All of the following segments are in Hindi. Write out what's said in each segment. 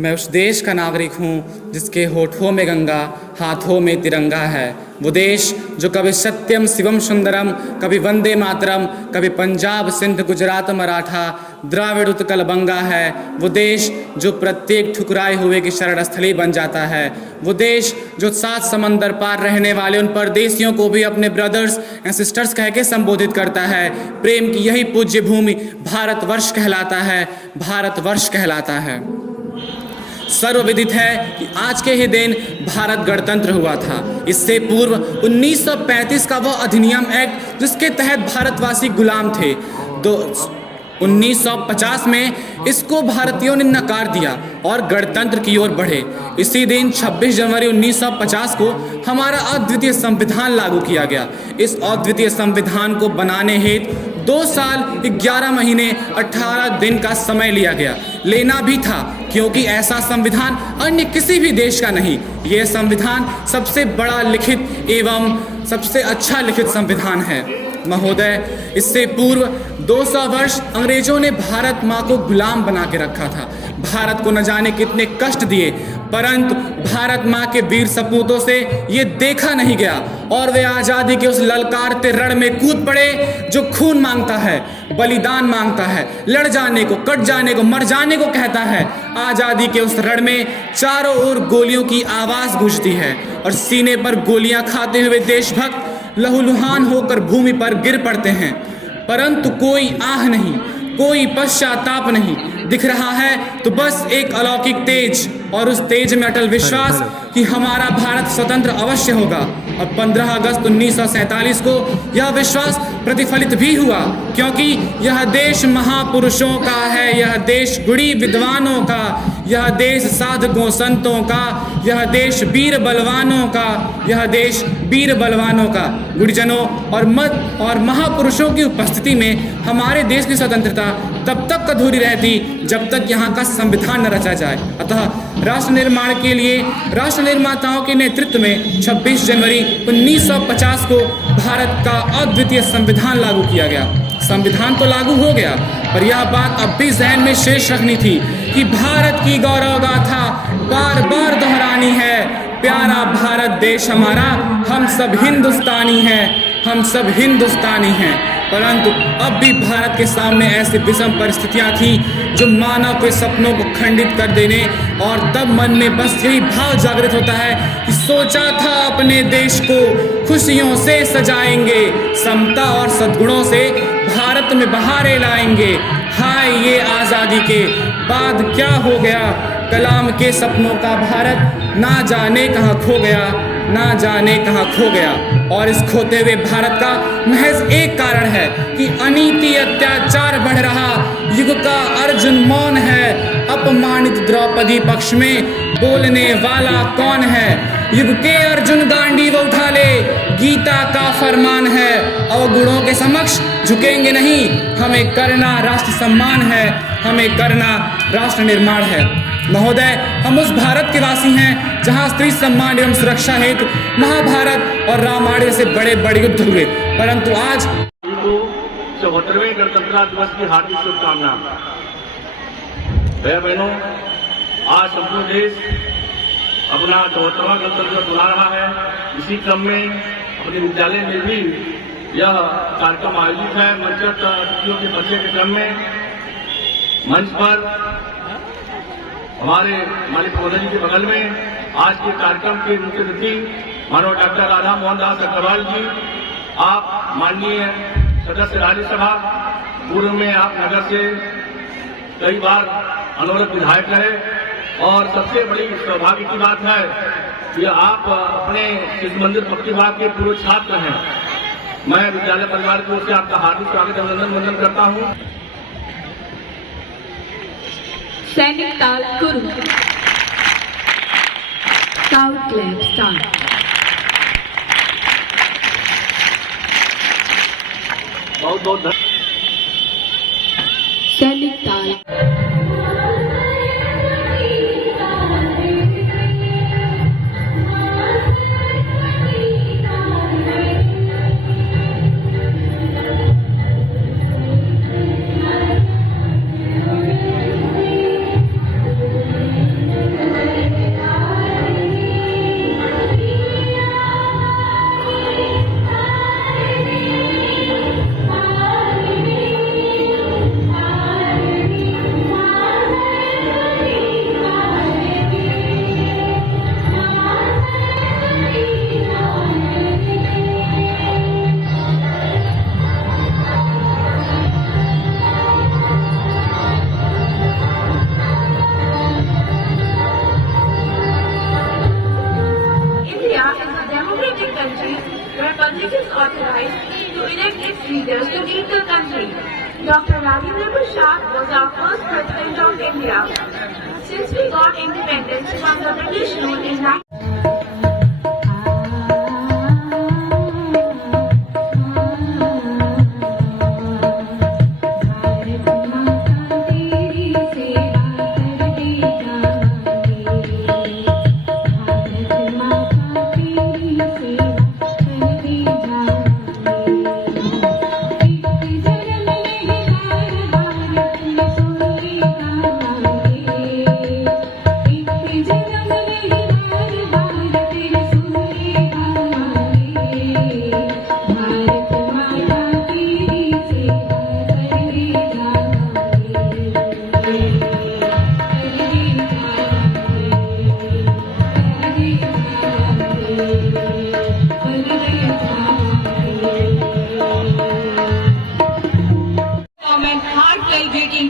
मैं उस देश का नागरिक हूँ जिसके होठों में गंगा, हाथों में तिरंगा है। वो देश जो कभी सत्यम शिवम सुंदरम, कभी वंदे मातरम, कभी पंजाब सिंध गुजरात मराठा द्राविड़ उत्कल बंगा है। वो देश जो प्रत्येक ठुकराए हुए की शरण स्थली बन जाता है। वो देश जो 7 समंदर पार रहने वाले उन परदेशियों को भी अपने ब्रदर्स एंड सिस्टर्स कह के संबोधित करता है। प्रेम की यही पूज्य भूमि भारतवर्ष कहलाता है, भारतवर्ष कहलाता है। सर्वविदित है कि आज के ही दिन भारत गणतंत्र हुआ था। इससे पूर्व 1935 का वह अधिनियम एक्ट जिसके तहत भारतवासी गुलाम थे, 1950 में इसको भारतीयों ने नकार दिया और गणतंत्र की ओर बढ़े। इसी दिन 26 जनवरी 1950 को हमारा अद्वितीय संविधान लागू किया गया। इस अद्वितीय संविधान को बनाने हेतु 2 साल 11 महीने 18 दिन का समय लिया गया। लेना भी था, क्योंकि ऐसा संविधान अन्य किसी भी देश का नहीं। यह संविधान सबसे बड़ा लिखित एवं सबसे अच्छा लिखित संविधान है। महोदय, इससे पूर्व 200 वर्ष अंग्रेजों ने भारत माँ को गुलाम बना के रखा था। भारत को न जाने कितने कष्ट दिए, परंतु भारत माँ के वीर सपूतों से ये देखा नहीं गया और वे आज़ादी के उस ललकारते रण में कूद पड़े जो खून मांगता है, बलिदान मांगता है, लड़ जाने को, कट जाने को, मर जाने को कहता है। आज़ादी के उस रण में चारों ओर गोलियों की आवाज़ गूंजती है और सीने पर गोलियां खाते हुए देशभक्त लहूलुहान होकर भूमि पर गिर पड़ते हैं, परंतु कोई आह नहीं, कोई पश्चाताप नहीं दिख रहा है। तो बस एक अलौकिक तेज और उस तेज में अटल विश्वास कि हमारा भारत स्वतंत्र अवश्य होगा। और 15 अगस्त 1947 को यह विश्वास प्रतिफलित भी हुआ, क्योंकि यह देश महापुरुषों का है, यह देश गुणी विद्वानों का, यह देश साधकों संतों का, यह देश वीर बलवानों का, यह देश वीर बलवानों का। गुरुजनों और मत और महापुरुषों की उपस्थिति में हमारे देश की स्वतंत्रता तब तक अधूरी रहती जब तक यहाँ का संविधान न रचा जाए। अतः राष्ट्र निर्माण के लिए राष्ट्र निर्माताओं के नेतृत्व में 26 जनवरी 1950 को भारत का अद्वितीय संविधान लागू किया गया। संविधान तो लागू हो गया, पर यह बात अब भी जहन में शेष रखनी थी कि भारत की गौरव गाथा बार बार दोहरानी है। प्यारा भारत देश हमारा, हम सब हिंदुस्तानी हैं, हम सब हिंदुस्तानी हैं। परंतु अब भी भारत के सामने ऐसी विषम परिस्थितियां थी जो मानव के सपनों को खंडित कर देने, और तब मन में बस यही भाव जागृत होता है कि सोचा था अपने देश को खुशियों से सजाएंगे, समता और सद्गुणों से भारत में बहारें लाएंगे। हाय ये आज़ादी के बाद क्या हो गया, कलाम के सपनों का भारत ना जाने कहाँ खो गया, ना जाने कहाँ खो गया। और इस खोते हुए भारत का महज एक कारण है कि अनीति अत्याचार बढ़ रहा। युग का अर्जुन मौन है, अपमानित द्रौपदी पक्ष में बोलने वाला कौन है। युग के अर्जुन गांडीव उठा ले, गीता का फरमान है। अवगुणों के समक्ष झुकेंगे नहीं, हमें करना राष्ट्र सम्मान है, हमें करना राष्ट्र निर्माण है। महोदय, हम उस भारत के वासी हैं जहां स्त्री सम्मान एवं सुरक्षा हेतु महाभारत और रामायण जैसे बड़े बड़े युद्ध हुए, परंतु आज 74वें गणतंत्र दिवस की हार्दिक शुभकामना। भाई बहनों, आज संपूर्ण देश अपना 74वां गणतंत्र मना रहा है। इसी क्रम में अपने विद्यालय में भी यह कार्यक्रम आयोजित है। मंचस्थ अतिथियों के परिचय के क्रम में मंच पर हमारे मालिक महोदय जी के बगल में आज के कार्यक्रम के मुख्य अतिथि मानव डॉक्टर राधा मोहन दास अग्रवाल जी, आप माननीय सदस्य राज्यसभा, पूर्व में आप नगर से कई बार अनवरत विधायक रहे, और सबसे बड़ी सौभाग्य की बात है कि आप अपने शिशु मंदिर फकीरबाग के पूर्व छात्र हैं। मैं विद्यालय परिवार की ओर से आपका हार्दिक स्वागत अभिनंदन वंदन करता हूँ। सैनिक ताल कुरु, स्काउट क्लैप स्टार्ट। बहुत बहुत सैनिक ताल right to elect its leaders to lead the country. Dr. Rajendra Prasad was our first president of India. Since we got independence from the British rule in 19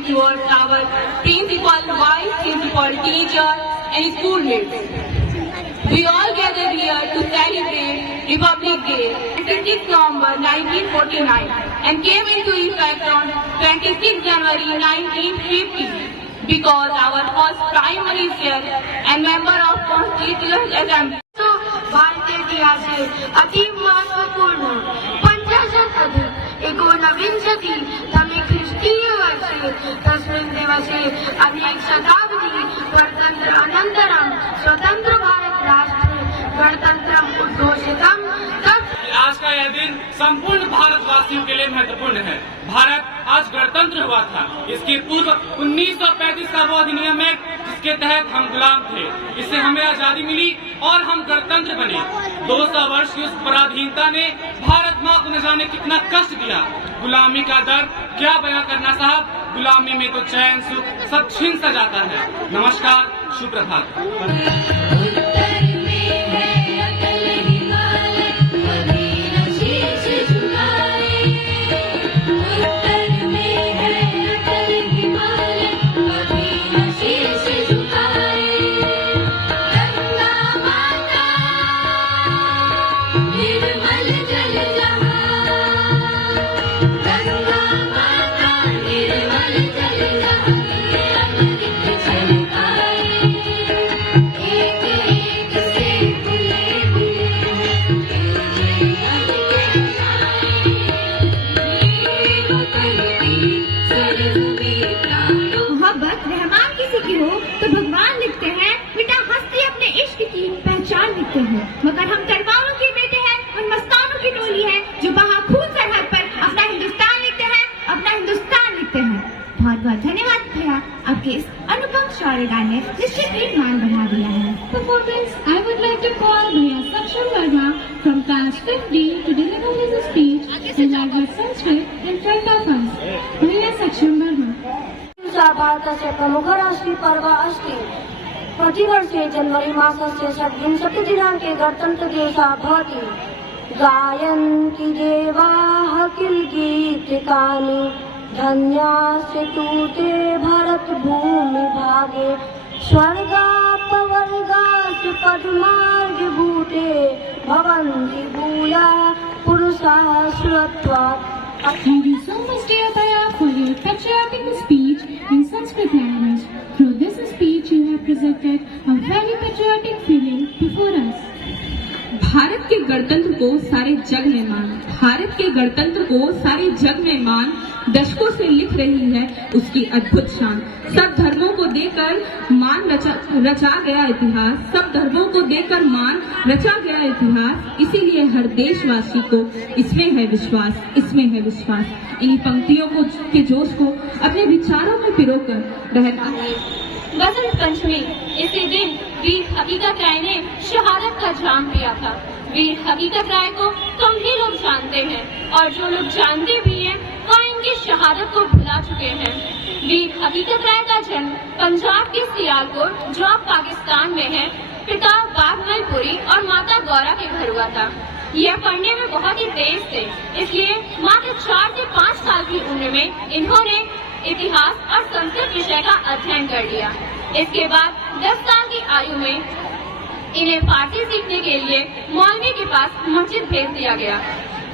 towards our principal, vice principal, teacher and schoolmates. We all gather here to celebrate Republic Day, 26 November 1949 and came into effect on 26 January 1950 because our first Prime Minister and member of Constituent Assembly. भारतीय इतिहासे अति महत्वपूर्ण 50 ख्रिस्तीय वर्षे तस्मिन् दिवसे अनेक शताब्दी गणतंत्र अनन्तरं स्वतंत्र भारत राष्ट्रे गणतंत्रम् उद्घोषितम्। आज का यह दिन संपूर्ण भारतवासियों के लिए महत्वपूर्ण है। भारत आज गणतंत्र हुआ था। इसके पूर्व 1935 का वो अधिनियम है जिसके तहत हम गुलाम थे। इससे हमें आजादी मिली और हम गणतंत्र बने। 200 वर्ष की उस पराधीनता ने भारत माँ को न जाने कितना कष्ट दिया। गुलामी का दर्द क्या बयां करना साहब। गुलामी में तो चैन सुख सब छीन सा जाता है। नमस्कार, शुभ प्रभात। मगर हम तलवारों के बेटे हैं, उन मस्तानों की टोली है जो बहाखून सरहद पर अपना हिंदुस्तान लिखते हैं, अपना हिंदुस्तान लिखते हैं। बहुत बहुत धन्यवाद भैया, आपके इस अनुपम शौर्य गान ने निश्चित ही मान बढ़ा दिया है। Before this, I would like to call Bhaiya Saksham Verma from class 5D to deliver his speech in language Sanskrit in front of us. Bhaiya Saksham Verma. भारतस्य प्रमुख राष्ट्रीय पर्व अस्ति। प्रतिवर्षे जनवरी मासस्य षड्विंशतिदिनाङ्के गणतन्त्र दिवसः भवति। गायन्ति देवाः किल गीतिकानि धन्यास्य तु ते भारत भूमि भागे स्वर्गापवर्गासु पद्मार्गभूते भवन्ति भूयाः पुरुषाः सुरत्वात्। Thank you so much, dear Bhaiya, for your patriotic speech in Sanskrit language. Through this speech, you have presented a very patriotic feeling before us. Bharat के गणतंत्र को सारे जग में मान, भारत के गणतंत्र को सारे जग में मान दशकों से लिख रही है उसकी अद्भुत शान। सब धर्मों को देकर मान रचा गया इतिहास, सब धर्मों को देकर मान रचा गया इतिहास। इसीलिए हर देशवासी को इसमें है विश्वास, इसमें है विश्वास। इन्हीं पंक्तियों को के जोश को अपने विचारों में पिरोकर रहना है। बसंत पंचमी, इसी दिन वीर हकीकत राय ने शहादत का जाम पिया था। वीर हकीकत राय को कम ही लोग जानते हैं और जो लोग जानते भी हैं वो इनकी शहादत को भुला चुके हैं। वीर हकीकत राय का जन्म पंजाब के सियालकोट जो अब पाकिस्तान में है, पिता बागमलपुरी और माता गौरा के घर हुआ था। यह पढ़ने में बहुत ही तेज थे, इसलिए मात्र 4 से 5 साल की उम्र में इन्होंने इतिहास और संस्कृत विषय का अध्ययन कर लिया। इसके बाद 10 साल की आयु में इन्हें फारसी सीखने के लिए मौलवी के पास मस्जिद भेज दिया गया।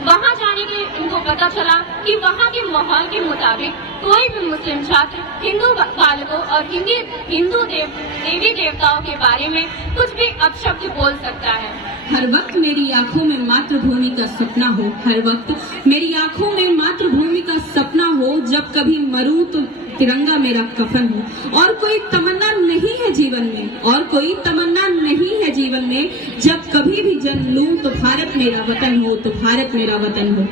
वहाँ जाने के इनको पता चला कि वहाँ के माहौल के मुताबिक कोई भी मुस्लिम छात्र हिंदू बालकों और हिंदू देवी देवताओं के बारे में कुछ भी अपशब्द बोल सकता है। हर वक्त मेरी आंखों में मातृभूमि का सपना हो, हर वक्त मेरी आंखों में मातृभूमि का सपना हो, जब कभी मरूं तो तिरंगा मेरा कफन हो। और कोई तमन्ना नहीं है जीवन में, और कोई तमन्ना नहीं है जीवन में, जब कभी भी जन्म लूं तो भारत मेरा वतन हो, तो भारत मेरा वतन हो।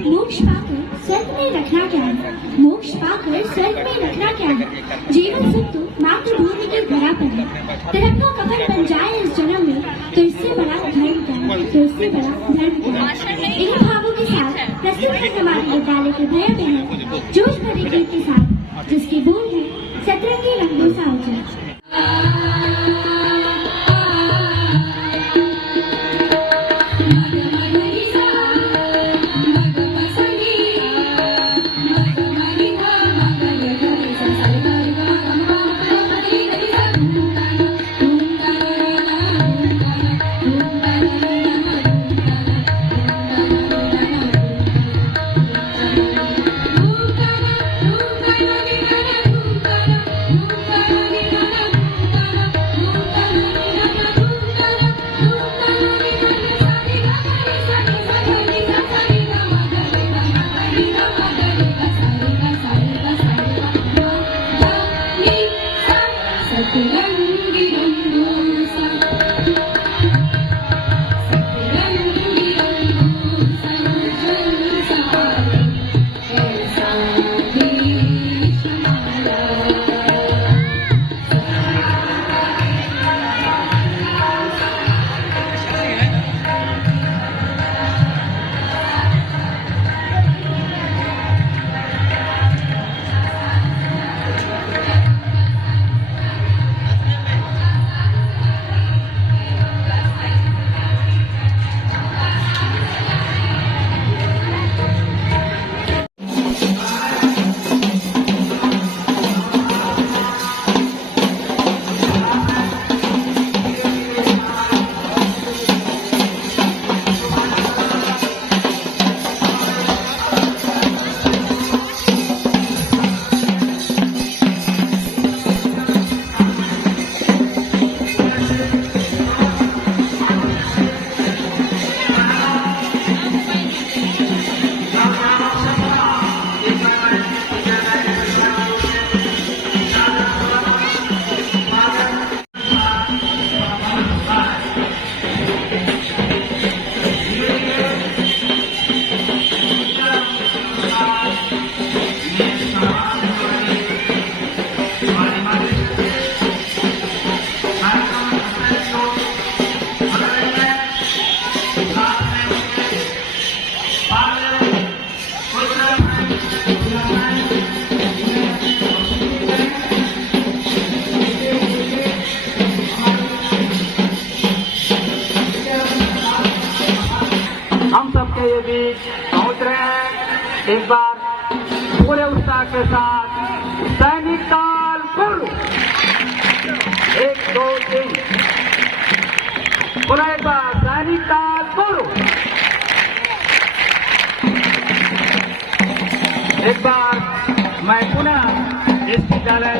मोक्ष पाकर स्वर्ग में रखना क्या है, मोक्ष पाकर स्वर्ग में रखना क्या है, जीवन सुख तो मातृभूमि की धरा पर है। तिरंगा कफन बन जाए इस जन्म में तो इससे बड़ा धर्म क्या है, तो इससे बड़ा धर्म क्या है। इन भावों के साथ प्रस्तुत है हमारे विद्यालय के भैया बहन जोश भरे गीत के साथ, जिसके बोल है सतरंगी रंगों सा उजला। एक बार पूरे उत्साह के साथ सैनिक ताल शुरू। 1 2 3 पुनः एक बार सैनिक ताल शुरू। एक बार मैं पुनः इस विद्यालय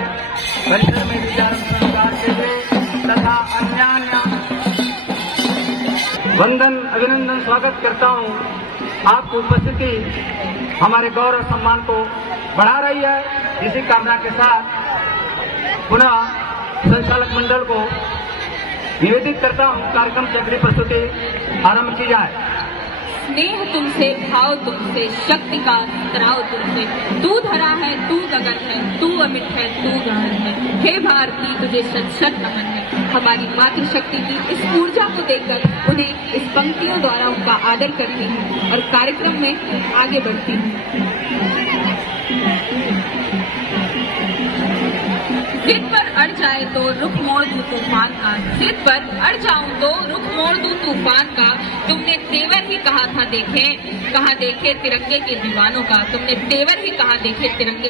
परिसर में विद्यारंभ संस्कार के लिए तथा अन्य वंदन अभिनंदन स्वागत करता हूँ। आपकी उपस्थिति हमारे गौरव सम्मान को बढ़ा रही है। इसी कामना के साथ पुनः संचालक मंडल को निवेदित करता हूँ कार्यक्रम की अगली प्रस्तुति आरंभ की जाए। स्नेह तुमसे, भाव तुमसे, शक्ति का तनाव तुमसे, तू धरा है, तू गगन है, तू अमित है, तू गहन है। हे भारती तुझे शत शत नमन है। हमारी मातृशक्ति की इस ऊर्जा को देखकर उन्हें इस पंक्तियों द्वारा उनका आदर करती हूँ और कार्यक्रम में आगे बढ़ती हूँ। जिद पर अड़ जाए तो रुख मोड़ दूं तूफान का, जिद पर अड़ जाऊं तो रुख मोड़ दूं तूफान का। तुमने तेवर ही कहा था कहाँ देखे तिरंगे के दीवानों का, तुमने तेवर ही कहा देखे तिरंगे।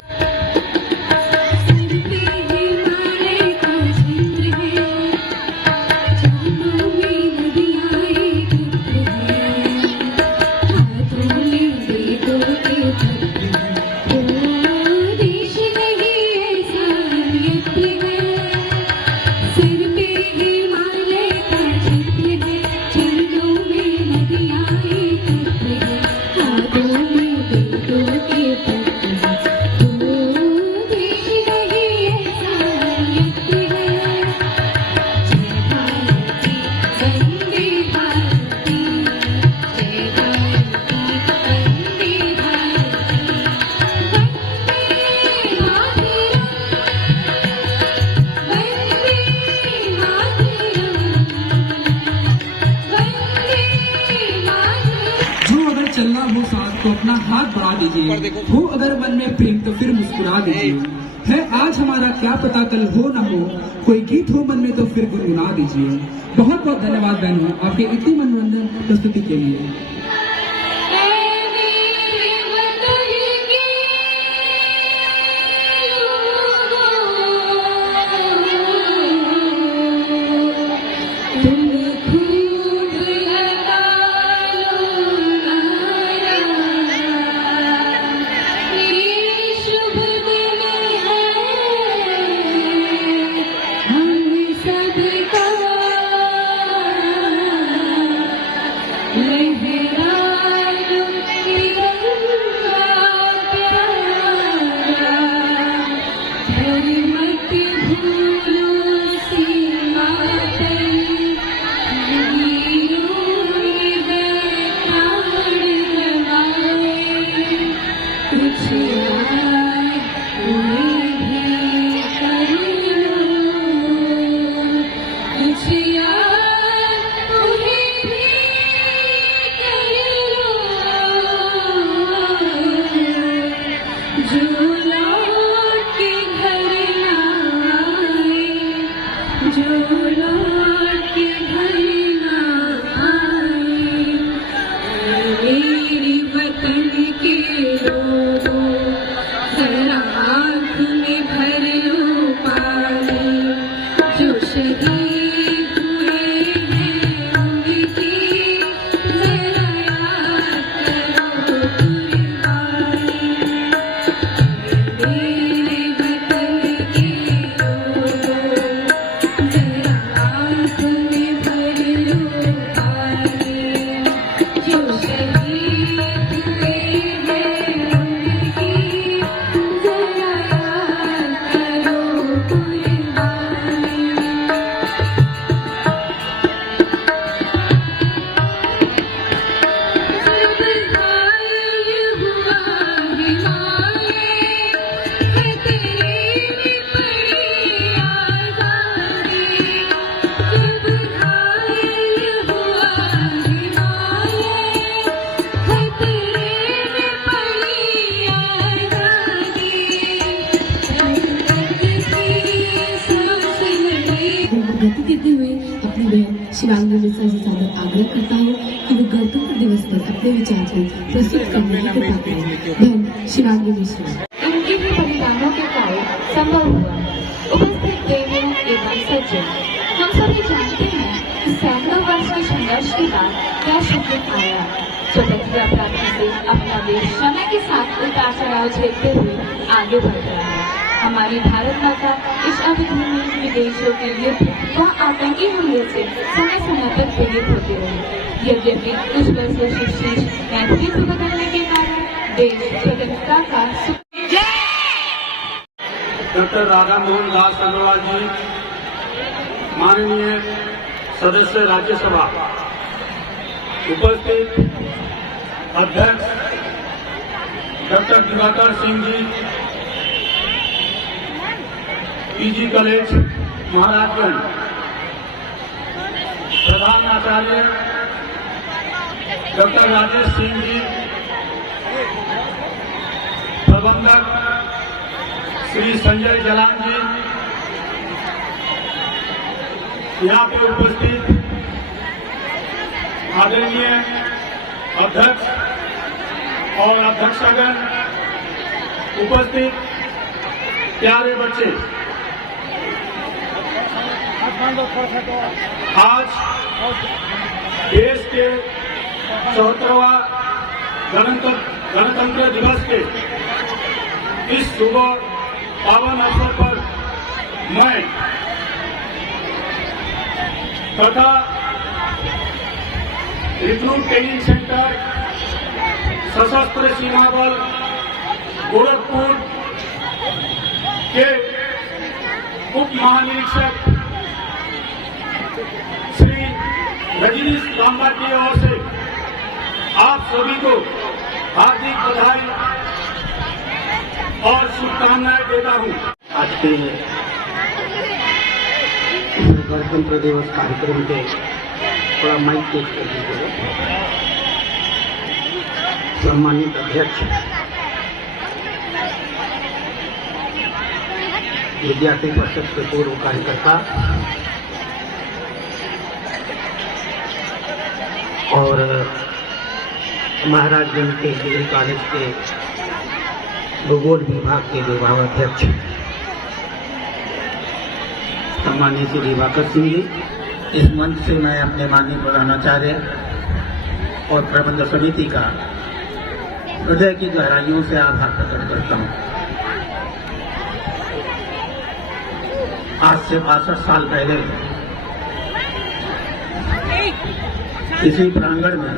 गा दीजिए, हो अगर मन में प्रेम तो फिर मुस्कुरा दीजिए। है आज हमारा क्या पता कल हो न हो, कोई गीत हो मन में तो फिर गुनगुना दीजिए। बहुत बहुत धन्यवाद बहनों आपके इतनी मनोरंजन प्रस्तुति के लिए। प्रगति देते हुए अपनी बहन शिवांगी मिश्रा से सादर आग्रह करता हूँ कि वो गणतंत्र दिवस पर अपने विचार को प्रस्तुत करने की कृपा करें। बहन शिवांगी मिश्रा। इनके ही बलिदानों के कारण संभव हुआ। उपस्थित देवियों एवं सज्जन, हम सभी जानते हैं कि सैकड़ों वर्ष के संघर्ष के बाद क्या शक्ति आया। स्वतंत्रता प्राप्ति से अपना देश समय के साथ उतार चढ़ाव झेलते हुए आगे बढ़ रहा है। हमारी भारत माता इस अवधि में विदेशों के युद्ध व आतंकी हमले से समय समय पर पीड़ित होते रहे। यद्यपि कुछ वर्षों से शीर्ष नेतृत्व बदलने के कारण देश स्वतंत्रता का डॉक्टर राधा मोहन दास अग्रवाल जी, माननीय सदस्य राज्यसभा, उपस्थित अध्यक्ष doctor Diwakar Singh ji, PG college Maharajganj, प्रधान आचार्य डॉक्टर राजेश सिंह जी, प्रबंधक श्री संजय जलान जी, यहाँ पे उपस्थित आदरणीय अध्यक्ष और अध्यक्षगण, उपस्थित प्यारे बच्चे, आज देश के 74वां गणतंत्र दिवस के इस शुभ पावन अवसर पर मैं तथा रिक्रूट ट्रेनिंग सेंटर सशस्त्र सीमा बल गोरखपुर के उप महानिरीक्षक श्री रजनीश लांबा की ओर से आप सभी को हार्दिक बधाई और शुभकामनाएं देता हूं। आज के गणतंत्र दिवस कार्यक्रम के थोड़ा माइक तेज कर दीजिएगा। सम्मानित अध्यक्ष विद्यार्थी परिषद के पूर्व कार्यकर्ता और महाराजगंज के डिग्री कॉलेज के भूगोल विभाग के विभागाध्यक्ष सम्माननीय श्री दिवाकर सिंह जी, इस मंच से मैं अपने माननीय प्रधानाचार्य और प्रबंध समिति का हृदय की गहराइयों से आभार प्रकट करता हूँ। आज से 62 साल पहले इसी प्रांगण में,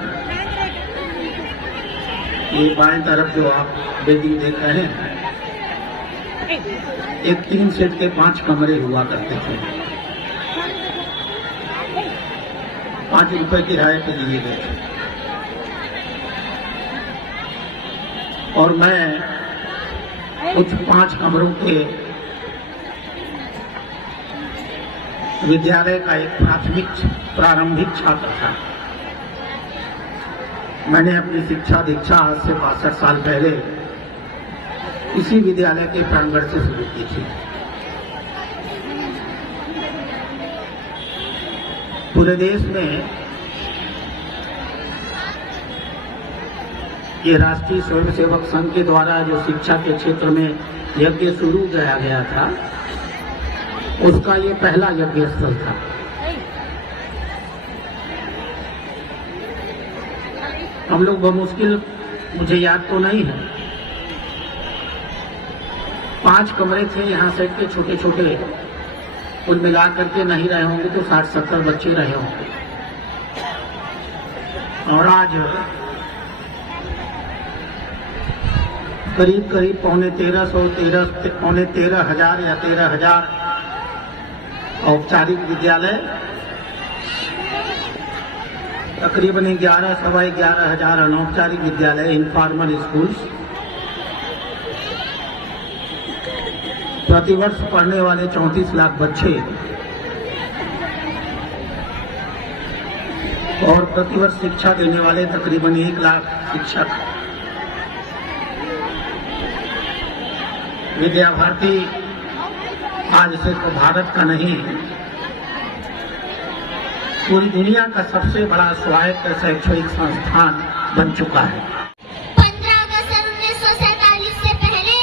ये बाएं तरफ जो आप बिल्डिंग देख रहे हैं, एक 3 सेट के 5 कमरे हुआ करते थे। 5 रुपए किराए पे लिए गए थे और मैं कुछ 5 कमरों के विद्यालय का एक प्रारंभिक छात्र था। मैंने अपनी शिक्षा दीक्षा आज से 62 साल पहले इसी विद्यालय के प्रांगण से शुरू की थी। पूरे देश में ये राष्ट्रीय स्वयंसेवक संघ के द्वारा जो शिक्षा के क्षेत्र में यज्ञ शुरू किया गया था, उसका ये पहला यज्ञ स्थल था। हम लोग बमुश्किल, मुझे याद तो नहीं है, 5 कमरे थे यहाँ से के छोटे छोटे, कुल मिला करके नहीं रहे होंगे तो 60-70 बच्चे रहे होंगे। और आज करीब पौने 13,000 या 13,000 औपचारिक विद्यालय, तकरीबन 11,000 अनौपचारिक विद्यालय, इनफॉर्मल स्कूल्स, प्रतिवर्ष पढ़ने वाले 34 लाख बच्चे और प्रतिवर्ष शिक्षा देने वाले तकरीबन 1 लाख शिक्षक। विद्या भारती आज सिर्फ भारत का नहीं, पूरी दुनिया का सबसे बड़ा स्वायत्त शैक्षणिक संस्थान बन चुका है। 15 अगस्त 1947 से पहले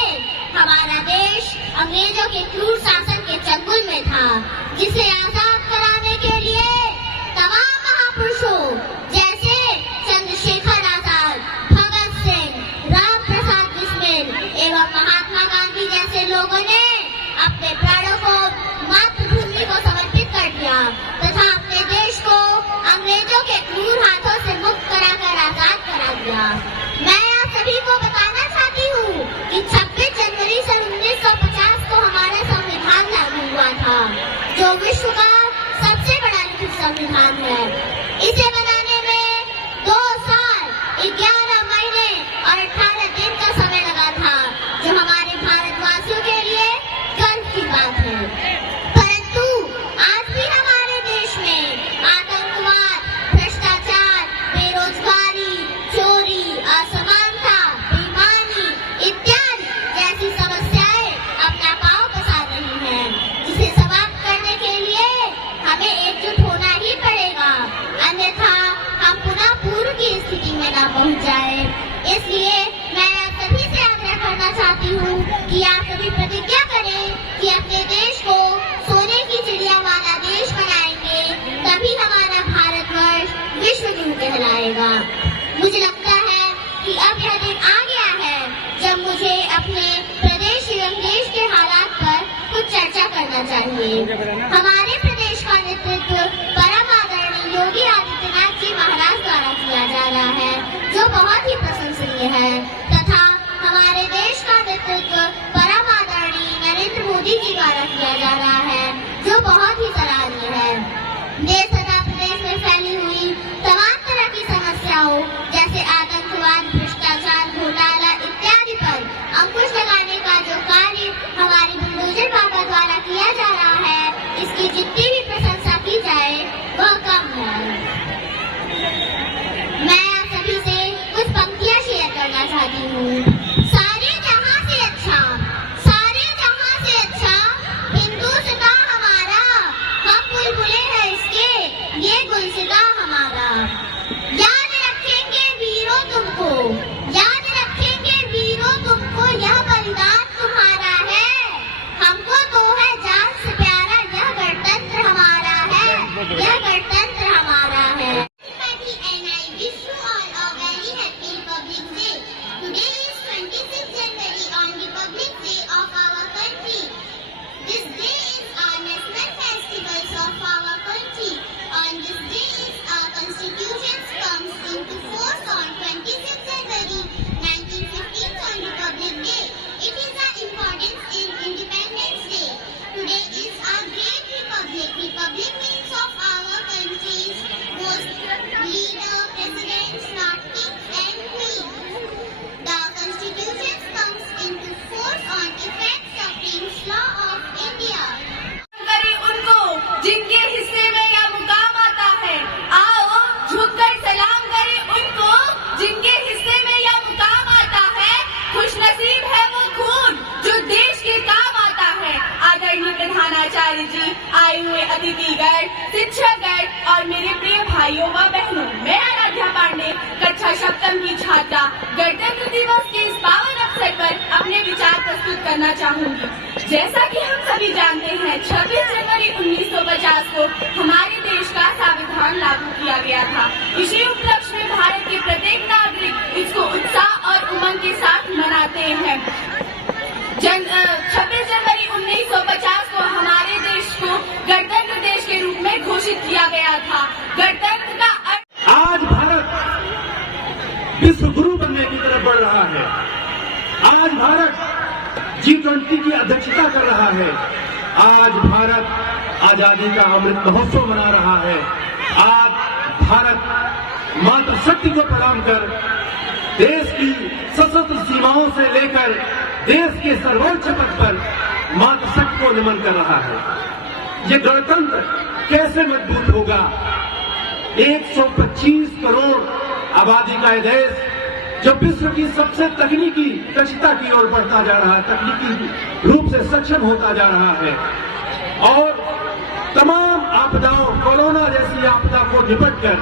हमारा देश अंग्रेजों के क्रूर शासन के चंगुल में था, जिसे आजाद कराने के लिए तमाम महापुरुषों जैसे चंद्रशेखर आजाद, भगत सिंह, राम प्रसाद बिस्मिल एवं महात्मा गांधी जैसे लोगों ने अपने प्राणों को मातृभूमि को समर्पित कर दिया तथा अपने देश को अंग्रेजों के क्रूर हाथों से मुक्त कराकर आजाद करा दिया। मैं आप सभी को बताना चाहती हूँ कि 26 जनवरी सन 1950 को हमारा संविधान लागू हुआ था, जो विश्व का सबसे बड़ा लिखित संविधान है। इसे बनाने में 2 साल, 11 महीने और 18 दिन का समय लगा था, जो हमारे भारतवासियों के लिए गर्व की बात है। परंतु आज भी हमारे देश में आतंकवाद, भ्रष्टाचार, बेरोजगारी, चोरी, असमानता, बेईमानी इत्यादि जैसी समस्याएं अपना पांव पसार रही हैं, जिसे समाप्त करने के लिए हमें एकजुट होना ही पड़ेगा, अन्यथा हम पुनः पूर्व की स्थिति में न पहुंच जाए। इसलिए मैं आप सभी से आग्रह करना चाहती हूँ कि आप सभी प्रतिज्ञा करें कि अपने देश को सोने की चिड़िया वाला देश बनाएंगे, तभी हमारा भारतवर्ष विश्व गुरु कहलाएगा। मुझे लगता है कि अब यह दिन आ गया है जब मुझे अपने प्रदेश एवं देश के हालात पर कुछ चर्चा करना चाहिए। हमारे प्रदेश का नेतृत्व परम आदरणीय योगी आदित्यनाथ जी महाराज द्वारा किया जा रहा है, जो बहुत ही प्रशंसनीय है, तथा हमारे देश का नेतृत्व परम आदरणीय नरेंद्र मोदी जी द्वारा किया जा रहा है, जो बहुत ही सराहनीय है। देश तथा प्रदेश में फैली हुई तमाम तरह की समस्याओं जैसे आतंकवाद, भ्रष्टाचार, घोटाला इत्यादि पर अंकुश लगाने का जो कार्य हमारे बुलडोजर बाबा द्वारा किया जा रहा है, इसकी जितनी भी प्रशंसा की जाए वह कम है। मैं आप सभी से कुछ पंक्तियां शेयर करना चाहती हूँ। सारे जहां से अच्छा अतिथिगण, शिक्षकगण और मेरे प्रिय भाइयों व बहनों, मैं आराध्या पांडे, कक्षा सप्तम की छात्रा, गणतंत्र दिवस के इस पावन अवसर पर अपने विचार प्रस्तुत करना चाहूंगी। जैसा कि हम सभी जानते हैं, 26 जनवरी 1950 को हमारे देश का संविधान लागू किया गया था। इसी उपलक्ष्य में भारत के प्रत्येक नागरिक इसको उत्साह और उमंग के साथ मनाते हैं। 26 जनवरी 1950 को हमारे देश को गणतंत्र देश के रूप में घोषित किया गया था। गणतंत्र का आज भारत विश्व गुरु बनने की तरफ बढ़ रहा है। आज भारत G20 की अध्यक्षता कर रहा है। आज भारत आजादी का अमृत महोत्सव मना रहा है। आज भारत मातृशक्ति को प्रणाम कर देश की सशस्त्र सीमाओं से लेकर देश के सर्वोच्च पद पर मातृशक्ति को नमन कर रहा है। ये गणतंत्र कैसे मजबूत होगा? 125 करोड़ आबादी का यह देश जो विश्व की सबसे तकनीकी दक्षता की ओर बढ़ता जा रहा है, तकनीकी रूप से सक्षम होता जा रहा है और तमाम आपदाओं, कोरोना जैसी आपदा को निपट कर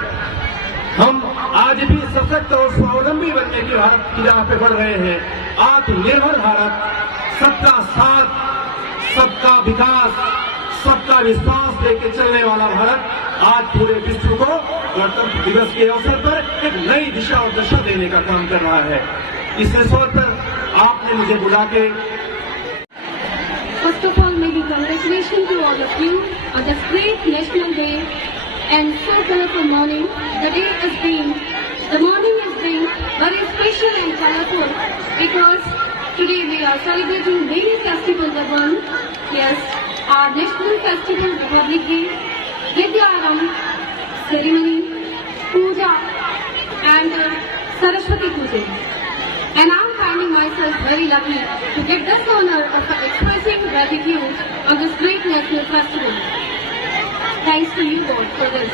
हम आज भी सशक्त और स्वावलंबी बनने की भारत की राह पे बढ़ रहे हैं। आत्मनिर्भर भारत, सबका साथ, सबका विकास, सबका विश्वास लेके चलने वाला भारत आज पूरे विश्व को गणतंत्र दिवस के अवसर पर एक नई दिशा और दशा देने का काम कर रहा है। इस अवसर पर आपने मुझे बुला के First of all, many congratulations to all of you on this great National Day and so colorful morning. The morning has been very special and colorful because today we are celebrating many festivals of one. Yes, our national festival, Republic Day, Vidyaram ceremony, Puja and Saraswati Puja. And I'm finding myself very lucky to get this honor of expressing gratitude on this great national festival. Thanks to you both for this.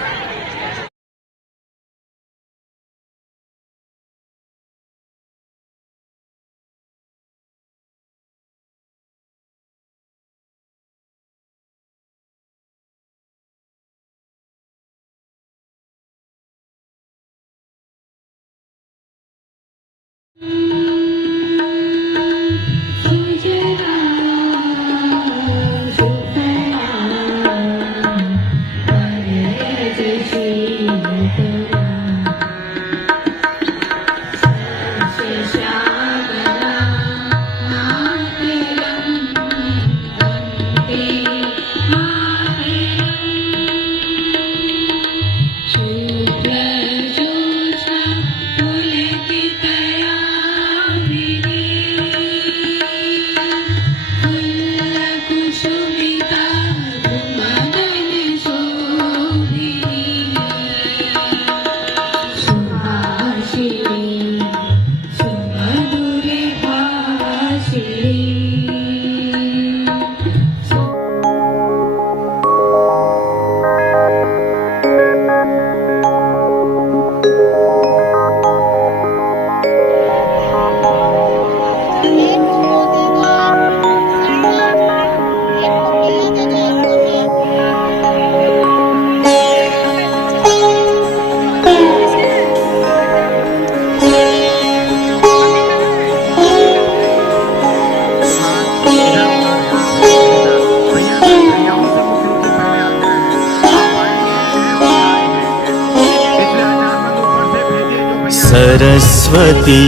Saraswati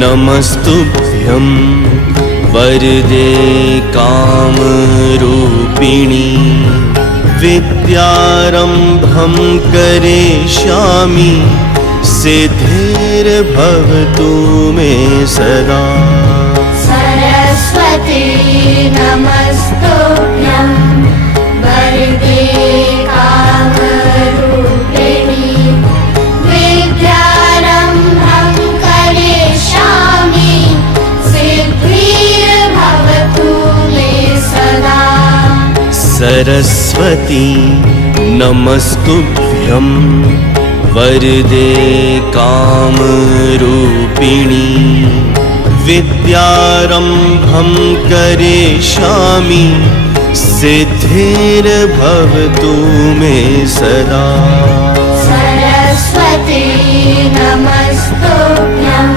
नमस्तुभ्यं वरदे कामरूपिणी विद्यारम्भं करिष्यामि सिद्धिर्भवतु मे सदा। सरस्वती नमस्तुभ्यं वरदे कामरूपिणी विद्यारम्भं करिष्यामि सिद्धिर्भवतु मे सदा। सरस्वती नमस्तुभ्यं वरदे कामरूपिणी विद्यारम्भं करिष्यामि सिद्धिर्भवतु मे सदा। सरस्वती नमस्तुभ्यं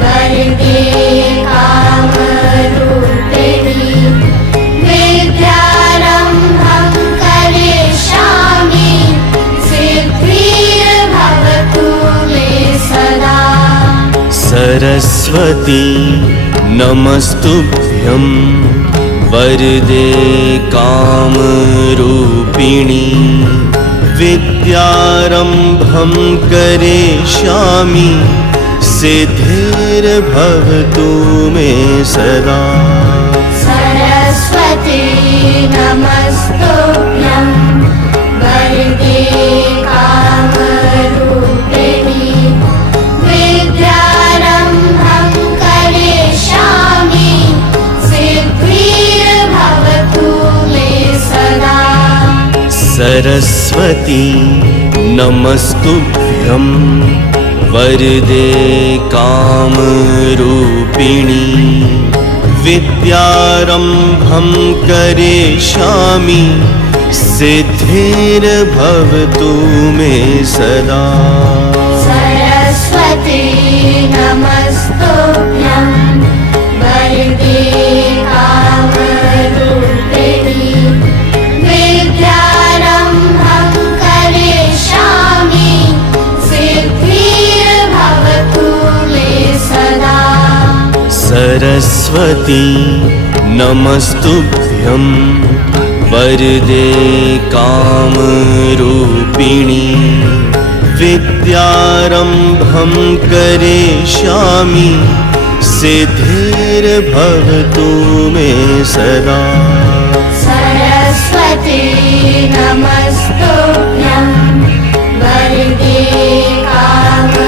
वरदे कामरूपिणि विद्यारम्भं करिष्यामि सिद्धिर्भवतु मे सदा। सरस्वती नमस्तुभ्यं वरदे कामरूपिणि विद्यारम्भं करिष्यामि सिद्धिर्भवतु मे सदा। सरस्वती नमस्तुभ्यं वरदे कामरूपिणि विद्यारम्भं करिष्यामि सिद्धिर्भवतु मे सदा। सरस्वती नमस्तुभ्यं वरदे कामरूपिणि विद्यारम्भं करिष्यामि सिद्धिर्भवतु मे सदा। सरस्वती नमस्तुभ्यं वरदे कामरूपिणि विद्यारम्भं करिष्यामि सिद्धिर्भवतु मे सदा। सरस्वती नमस्तुभ्यं वरदे कामरूपिणि विद्यारम्भं करिष्यामि सिद्धिर्भवतु मे सदा। सरस्वती नमस्तुभ्यं वरदे कामरूपिणि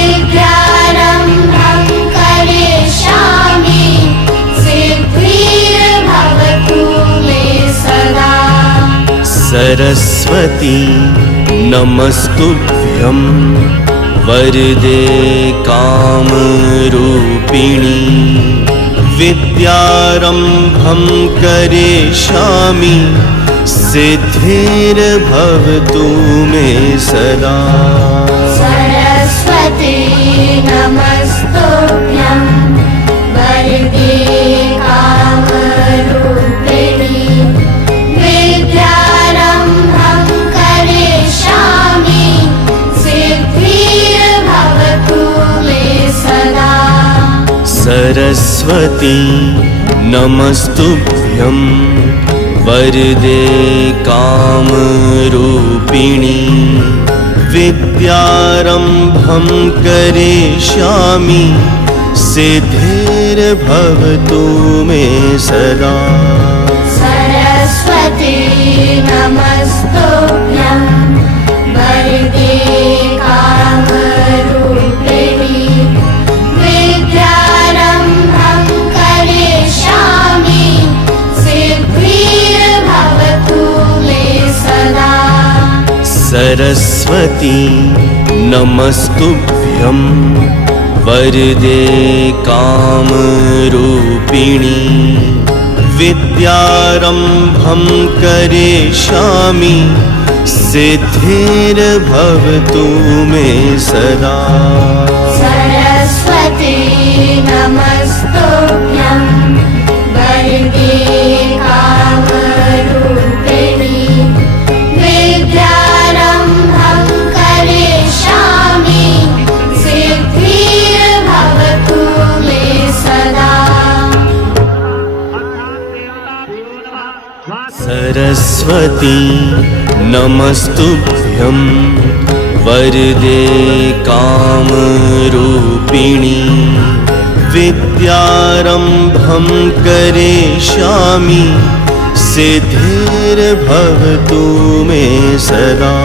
विद्यारम्भं करिष्यामि सिद्धिर्भवतु मे सदा। सरस्वती नमस्तुभ्यं वरदे कामरूपिणि विद्यारम्भं करिष्यामि सिद्धिर्भवतु मे सदा। सरस्वती नमस्तुभ्यं वरदे कामरूपिणि विद्यारम्भं करिष्यामि सिद्धिर्भवतु मे सदा। सरस्वती नमस्तुभ्यं वरदे कामरूपिणि विद्यारम्भं करिष्यामि सिद्धिर्भवतु मे सदा। सरस्वती नमस्तुभ्यं वरदे कामरूपिणि विद्यारम्भं करिष्यामि सिद्धिर्भवतु मे सदा। सरस्वती नमस्तुभ्यं वरदे कामरूपिणि विद्यारम्भं करिष्यामि सिद्धिर्भवतु मे सदा। सरस्वती नमस्तुभ्यं वरदे कामरूपिणि विद्यारम्भं करिष्यामि सिद्धिर्भवतु मे सदा। सरस्वती नमस्तुभ्यं वरदे कामरूपिणि विद्यारम्भं करिष्यामि सिद्धिर्भवतु मे सदा।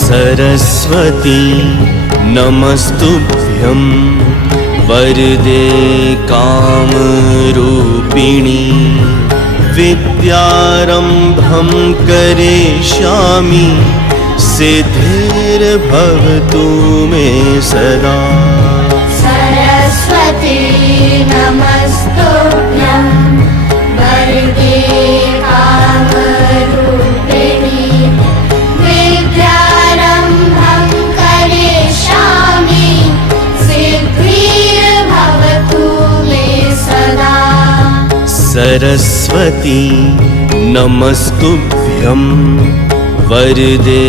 सरस्वती नमस्तुभ्यं वरदे कामरूपिणी विद्यारम्भं करिष्यामि सिद्धिर्भवतु मे सदा। सरस्वती नमस्तुभ्यं वरदे कामरूपिणी विद्यारम्भं करिष्यामि सिद्धिर्भवतु मे सदा। सरस्वती नमस्तुभ्यं वरदे